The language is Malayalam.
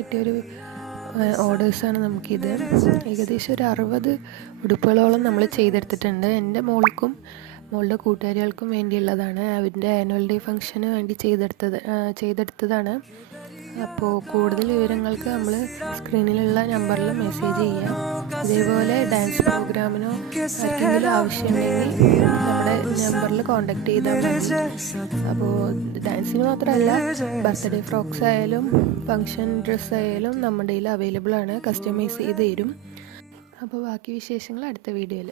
കിട്ടിയൊരു ഓർഡേഴ്സാണ് നമുക്കിത്. ഏകദേശം ഒരു 60 ഉടുപ്പുകളോളം നമ്മൾ ചെയ്തെടുത്തിട്ടുണ്ട്. എൻ്റെ മോൾക്കും മോളുടെ കൂട്ടുകാരികൾക്കും വേണ്ടിയുള്ളതാണ്. അവരുടെ ആനുവൽ ഡേ ഫംഗ്ഷന് വേണ്ടി ചെയ്തെടുത്തതാണ്. അപ്പോൾ കൂടുതൽ വിവരങ്ങൾക്ക് നമ്മൾ സ്ക്രീനിലുള്ള നമ്പറിൽ മെസ്സേജ് ചെയ്യാം. ഇതേപോലെ ഡാൻസ് പ്രോഗ്രാമിനോ ആർക്കെങ്കിലും ആവശ്യമുണ്ടെങ്കിൽ നമ്മുടെ നമ്പറിൽ കോൺടാക്ട് ചെയ്താൽ മതി. അപ്പോൾ ഡാൻസിന് മാത്രമല്ല, ബർത്ത്ഡേ ഫ്രോക്സ് ആയാലും ഫങ്ഷൻ ഡ്രസ്സ് ആയാലും നമ്മുടെ കയ്യിൽ അവൈലബിൾ ആണ്. കസ്റ്റമൈസ് ചെയ്ത് തരും. അപ്പോൾ ബാക്കി വിശേഷങ്ങൾ അടുത്ത വീഡിയോയിൽ.